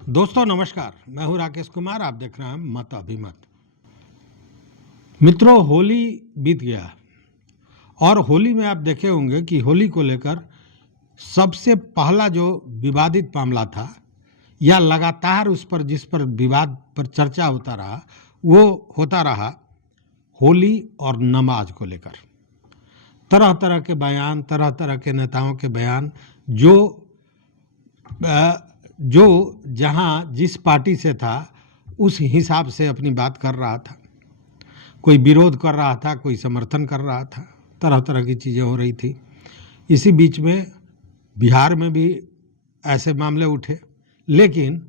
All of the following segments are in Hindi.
दोस्तों नमस्कार, मैं हूं राकेश कुमार। आप देख रहे हैं मत अभिमत। मित्रों, होली बीत गया और होली में आप देखे होंगे कि होली को लेकर सबसे पहला जो विवादित मामला था या लगातार उस पर जिस पर विवाद पर चर्चा होता रहा वो होता रहा होली और नमाज को लेकर। तरह तरह के बयान, तरह तरह के नेताओं के बयान जो जहां जिस पार्टी से था उस हिसाब से अपनी बात कर रहा था। कोई विरोध कर रहा था, कोई समर्थन कर रहा था, तरह तरह की चीज़ें हो रही थी। इसी बीच में बिहार में भी ऐसे मामले उठे, लेकिन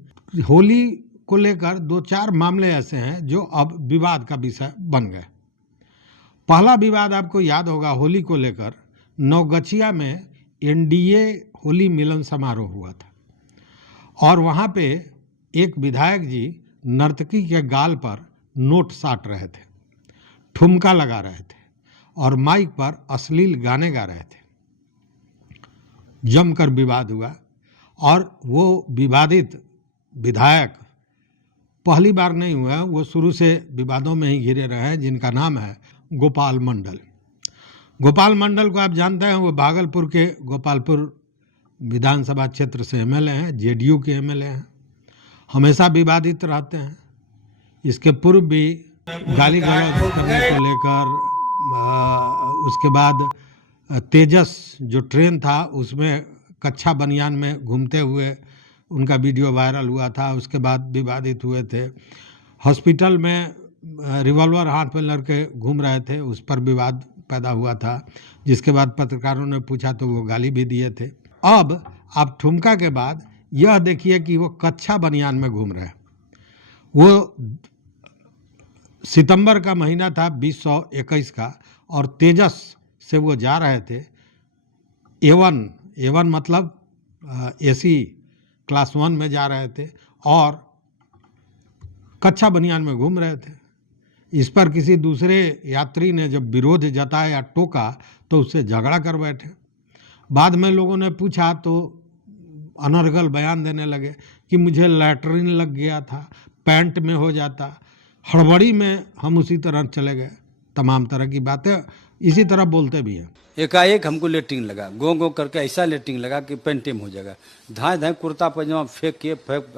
होली को लेकर दो चार मामले ऐसे हैं जो अब विवाद का विषय बन गए। पहला विवाद आपको याद होगा, होली को लेकर नवगछिया में एनडीए होली मिलन समारोह हुआ था और वहाँ पे एक विधायक जी नर्तकी के गाल पर नोट साट रहे थे, ठुमका लगा रहे थे और माइक पर अश्लील गाने गा रहे थे। जमकर विवाद हुआ और वो विवादित विधायक पहली बार नहीं हुआ, वो शुरू से विवादों में ही घिरे रहे हैं, जिनका नाम है गोपाल मंडल। गोपाल मंडल को आप जानते हैं, वो भागलपुर के गोपालपुर विधानसभा क्षेत्र से एमएलए हैं, जेडीयू के एमएलए हैं, हमेशा विवादित रहते हैं। इसके पूर्व भी गाली गलौज करने को लेकर, उसके बाद तेजस जो ट्रेन था उसमें कच्छा बनियान में घूमते हुए उनका वीडियो वायरल हुआ था, उसके बाद विवादित हुए थे। हॉस्पिटल में रिवॉल्वर हाथ में लड़के घूम रहे थे, उस पर विवाद पैदा हुआ था, जिसके बाद पत्रकारों ने पूछा तो वो गाली भी दिए थे। अब आप ठुमका के बाद यह देखिए कि वो कच्छा बनियान में घूम रहे हैं। वो सितंबर का महीना था 2021 का और तेजस से वो जा रहे थे A1 मतलब एसी क्लास 1 में जा रहे थे और कच्छा बनियान में घूम रहे थे। इस पर किसी दूसरे यात्री ने जब विरोध जताया या टोका तो उससे झगड़ा कर बैठे। बाद में लोगों ने पूछा तो अनर्गल बयान देने लगे कि मुझे लैट्रिन लग गया था, पैंट में हो जाता। हड़बड़ी में हम उसी तरह चले गए। तमाम तरह की बातें इसी तरह बोलते भी हैं। एकाएक हमको लेटरिन लगा, गो गो करके ऐसा लेटरिन लगा कि पेंटे में हो जाएगा। धाए धाए कुर्ता पैजामा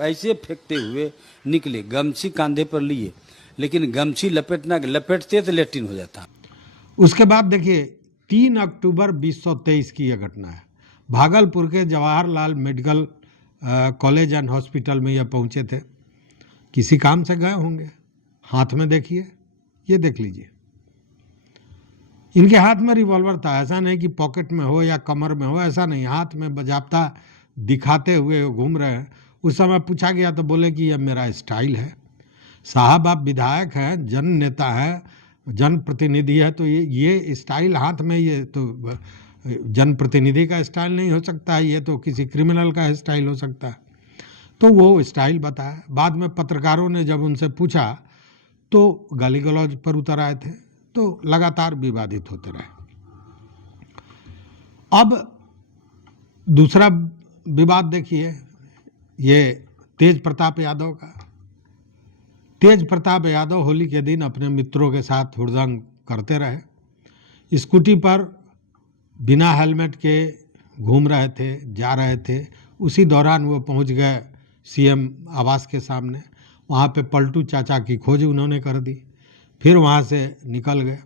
ऐसे फेंकते हुए निकले, गमछी कांधे पर लिए, लेकिन गमछी लपेटते तो लेटरिन हो जाता। उसके बाद देखिए 3 अक्टूबर 2023 की यह घटना है। भागलपुर के Jawaharlal medical college and hospital में यह पहुंचे थे, किसी काम से गए होंगे। हाथ में देखिए, ये देख लीजिए, इनके हाथ में रिवॉल्वर था। ऐसा नहीं कि पॉकेट में हो या कमर में हो, ऐसा नहीं, हाथ में बजाबता दिखाते हुए घूम रहे हैं। उस समय पूछा गया तो बोले कि यह मेरा स्टाइल है। साहब, आप विधायक हैं, जन नेता हैं, जनप्रतिनिधि है, तो ये स्टाइल हाथ में, ये तो जनप्रतिनिधि का स्टाइल नहीं हो सकता है, ये तो किसी क्रिमिनल का स्टाइल हो सकता है। तो वो स्टाइल बताया। बाद में पत्रकारों ने जब उनसे पूछा तो गाली गलौज पर उतर आए थे, तो लगातार विवादित होते रहे। अब दूसरा विवाद देखिए, ये तेज प्रताप यादव का। तेज प्रताप यादव होली के दिन अपने मित्रों के साथ हुड़दंग करते रहे। स्कूटी पर बिना हेलमेट के घूम रहे थे, जा रहे थे। उसी दौरान वो पहुंच गए सीएम आवास के सामने। वहाँ पे पलटू चाचा की खोज उन्होंने कर दी, फिर वहाँ से निकल गए।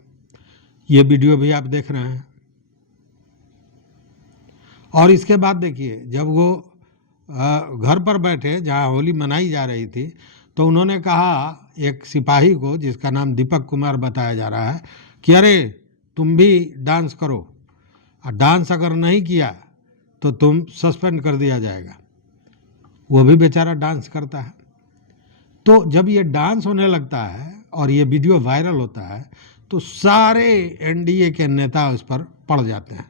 ये वीडियो भी आप देख रहे हैं। और इसके बाद देखिए, जब वो घर पर बैठे जहाँ होली मनाई जा रही थी, तो उन्होंने कहा एक सिपाही को, जिसका नाम दीपक कुमार बताया जा रहा है, कि अरे तुम भी डांस करो, और डांस अगर नहीं किया तो तुम सस्पेंड कर दिया जाएगा। वो भी बेचारा डांस करता है। तो जब ये डांस होने लगता है और ये वीडियो वायरल होता है तो सारे एनडीए के नेता उस पर पड़ जाते हैं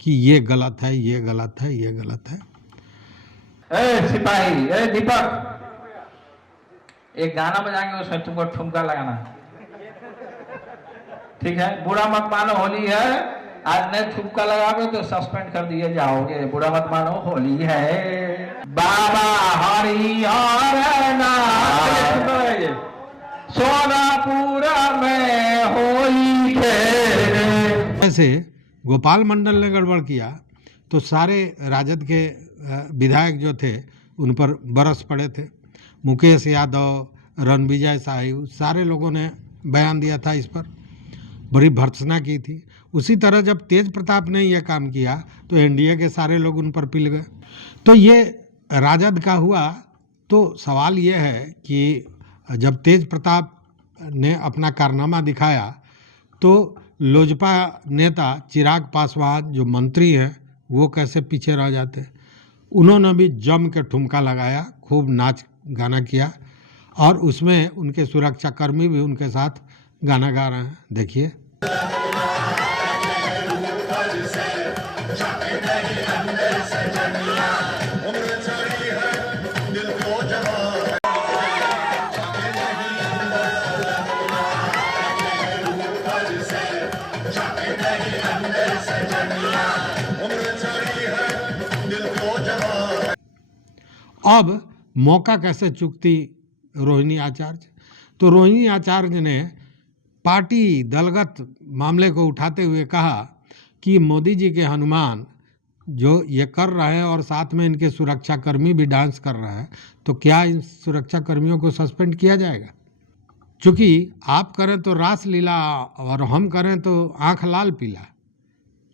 कि ये गलत है, ये गलत है, ये गलत है। सिपाही, दीपक, एक गाना बजाएंगे, उसमें तुमको ठुमका लगाना, ठीक है? बुरा मत मानो, होली है, आज नहीं थुक्का लगाओगे तो सस्पेंड कर दिए जाओगे। बुरा मत मानो, होली है। बाबा हरिहर नाथ सोनापुरा में होली खेले। ऐसे गोपाल मंडल ने गड़बड़ किया तो सारे राजद के विधायक जो थे उन पर बरस पड़े थे। मुकेश यादव, रणविजय साहू, सारे लोगों ने बयान दिया था, इस पर बड़ी भर्त्सना की थी। उसी तरह जब तेज प्रताप ने यह काम किया तो एनडीए के सारे लोग उन पर पिल गए। तो ये राजद का हुआ। तो सवाल ये है कि जब तेज प्रताप ने अपना कारनामा दिखाया तो लोजपा नेता चिराग पासवान जो मंत्री हैं वो कैसे पीछे रह जाते। उन्होंने भी जम के ठुमका लगाया, खूब नाच गाना किया और उसमें उनके सुरक्षाकर्मी भी उनके साथ गाना गा रहे हैं। देखिए। अब मौका कैसे चूकती रोहिणी आचार्य। तो रोहिणी आचार्य ने पार्टी दलगत मामले को उठाते हुए कहा कि मोदी जी के हनुमान जो ये कर रहे हैं और साथ में इनके सुरक्षाकर्मी भी डांस कर रहे हैं, तो क्या इन सुरक्षाकर्मियों को सस्पेंड किया जाएगा? क्योंकि आप करें तो रास लीला और हम करें तो आंख लाल पीला,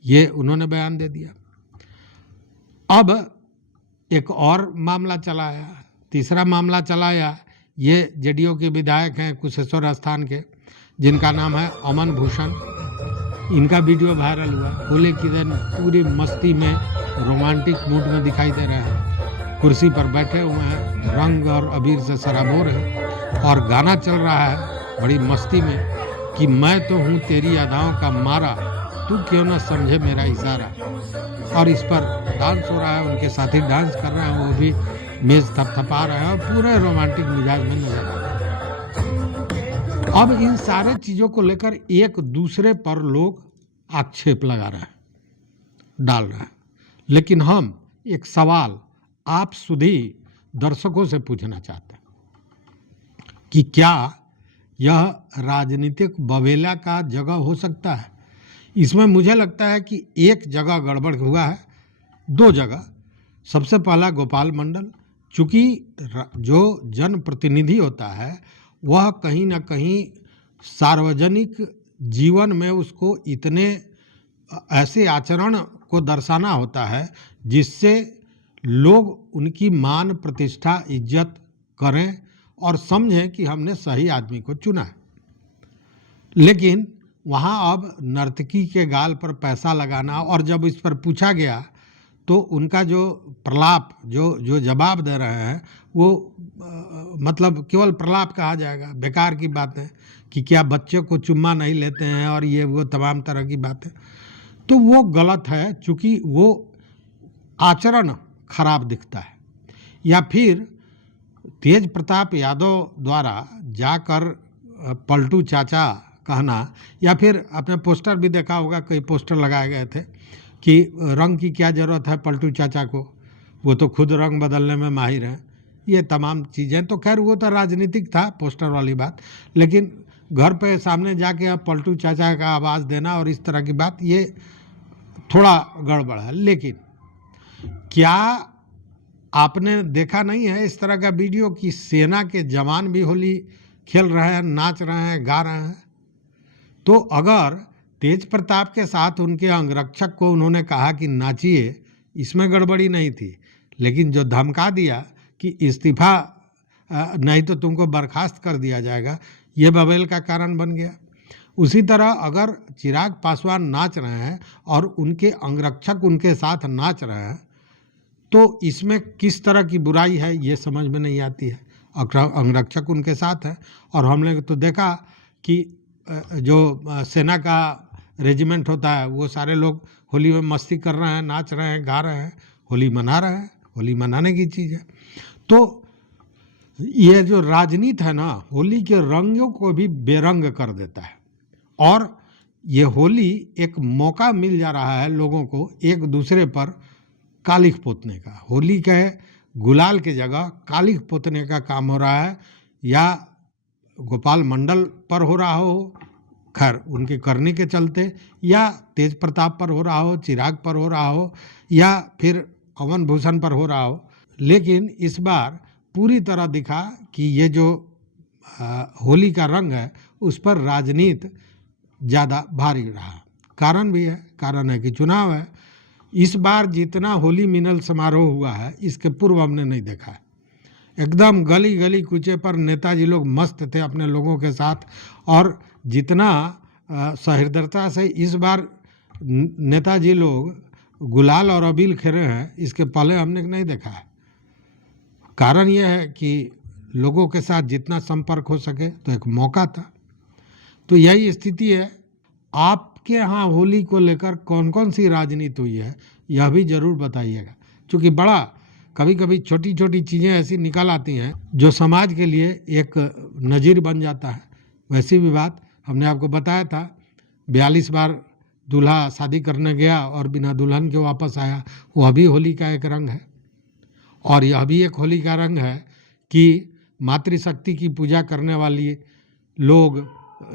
ये उन्होंने बयान दे दिया। अब एक और मामला चलाया, तीसरा मामला चलाया। ये जेडीयू के विधायक हैं कुशेश्वर स्थान के, जिनका नाम है अमन भूषण। इनका वीडियो वायरल हुआ। होली के दिन पूरी मस्ती में रोमांटिक मूड में दिखाई दे रहे हैं, कुर्सी पर बैठे हुए हैं, रंग और अबीर से सराबोर हैं और गाना चल रहा है बड़ी मस्ती में कि मैं तो हूँ तेरी अदाओं का मारा, तू क्यों ना समझे मेरा इशारा। और इस पर डांस हो रहा है, उनके साथी डांस कर रहे हैं, वो भी मेज थपथपा रहे हैं और पूरे रोमांटिक मिजाज में नजर आ रहे हैं। अब इन सारे चीज़ों को लेकर एक दूसरे पर लोग आक्षेप लगा रहे हैं, डाल रहे हैं। लेकिन हम एक सवाल आप सुधी दर्शकों से पूछना चाहते हैं कि क्या यह राजनीतिक बवेला का जगह हो सकता है? इसमें मुझे लगता है कि एक जगह गड़बड़ हुआ है, दो जगह। सबसे पहला गोपाल मंडल, चूँकि जो जनप्रतिनिधि होता है वह कहीं ना कहीं सार्वजनिक जीवन में उसको इतने ऐसे आचरण को दर्शाना होता है जिससे लोग उनकी मान प्रतिष्ठा इज्जत करें और समझें कि हमने सही आदमी को चुना है। लेकिन वहाँ अब नर्तकी के गाल पर पैसा लगाना, और जब इस पर पूछा गया तो उनका जो प्रलाप जो जवाब दे रहे हैं वो मतलब केवल प्रलाप कहा जाएगा, बेकार की बातें कि क्या बच्चे को चुम्मा नहीं लेते हैं और ये वो तमाम तरह की बातें, तो वो गलत है चूँकि वो आचरण खराब दिखता है। या फिर तेज प्रताप यादव द्वारा जाकर पलटू चाचा कहना, या फिर आपने पोस्टर भी देखा होगा, कई पोस्टर लगाए गए थे कि रंग की क्या ज़रूरत है पलटू चाचा को, वो तो खुद रंग बदलने में माहिर हैं, ये तमाम चीज़ें। तो खैर वो तो राजनीतिक था पोस्टर वाली बात, लेकिन घर पे सामने जाके अब पलटू चाचा का आवाज़ देना और इस तरह की बात, ये थोड़ा गड़बड़ है। लेकिन क्या आपने देखा नहीं है इस तरह का वीडियो कि सेना के जवान भी होली खेल रहे हैं, नाच रहे हैं, गा रहे हैं? तो अगर तेज प्रताप के साथ उनके अंगरक्षक को उन्होंने कहा कि नाचिए, इसमें गड़बड़ी नहीं थी, लेकिन जो धमका दिया कि इस्तीफा नहीं तो तुमको बर्खास्त कर दिया जाएगा, ये बवेल का कारण बन गया। उसी तरह अगर चिराग पासवान नाच रहे हैं और उनके अंगरक्षक उनके साथ नाच रहे हैं तो इसमें किस तरह की बुराई है ये समझ में नहीं आती है। अंगरक्षक उनके साथ है और हमने तो देखा कि जो सेना का रेजिमेंट होता है वो सारे लोग होली में मस्ती कर रहे हैं, नाच रहे हैं, गा रहे हैं, होली मना रहे हैं। होली मनाने की चीज़ है। तो ये जो राजनीति है ना, होली के रंगों को भी बेरंग कर देता है और ये होली एक मौका मिल जा रहा है लोगों को एक दूसरे पर कालिख पोतने का। होली के गुलाल की जगह कालिख पोतने का काम हो रहा है, या गोपाल मंडल पर हो रहा हो, खैर उनकी करनी के चलते, या तेज प्रताप पर हो रहा हो, चिराग पर हो रहा हो, या फिर अवन भूषण पर हो रहा हो। लेकिन इस बार पूरी तरह दिखा कि ये जो होली का रंग है उस पर राजनीति ज़्यादा भारी रहा। कारण भी है, कारण है कि चुनाव है। इस बार जितना होली मिलन समारोह हुआ है इसके पूर्व हमने नहीं देखा है। एकदम गली गली कूचे पर नेताजी लोग मस्त थे अपने लोगों के साथ, और जितना सहृदयता से इस बार नेताजी लोग गुलाल और अबील खेले हैं इसके पहले हमने नहीं देखा है। कारण यह है कि लोगों के साथ जितना संपर्क हो सके, तो एक मौका था। तो यही स्थिति है। आपके यहाँ होली को लेकर कौन कौन सी राजनीति हुई है यह भी जरूर बताइएगा, क्योंकि बड़ा कभी कभी छोटी छोटी चीज़ें ऐसी निकल आती हैं जो समाज के लिए एक नज़ीर बन जाता है। वैसी भी बात हमने आपको बताया था, 42 बार दूल्हा शादी करने गया और बिना दुल्हन के वापस आया, वह भी होली का एक रंग है। और यह भी एक होली का रंग है कि मातृशक्ति की पूजा करने वाली लोग,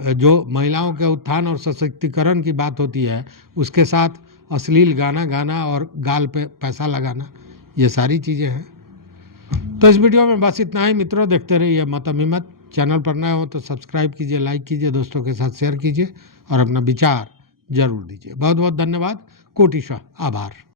जो महिलाओं के उत्थान और सशक्तिकरण की बात होती है, उसके साथ अश्लील गाना गाना और गाल पे पैसा लगाना, ये सारी चीज़ें हैं। तो इस वीडियो में बस इतना ही मित्रों। देखते रहिए मत अमीमत। चैनल पर नए हो तो सब्सक्राइब कीजिए, लाइक कीजिए, दोस्तों के साथ शेयर कीजिए और अपना विचार जरूर दीजिए। बहुत बहुत धन्यवाद, कोटिशः आभार।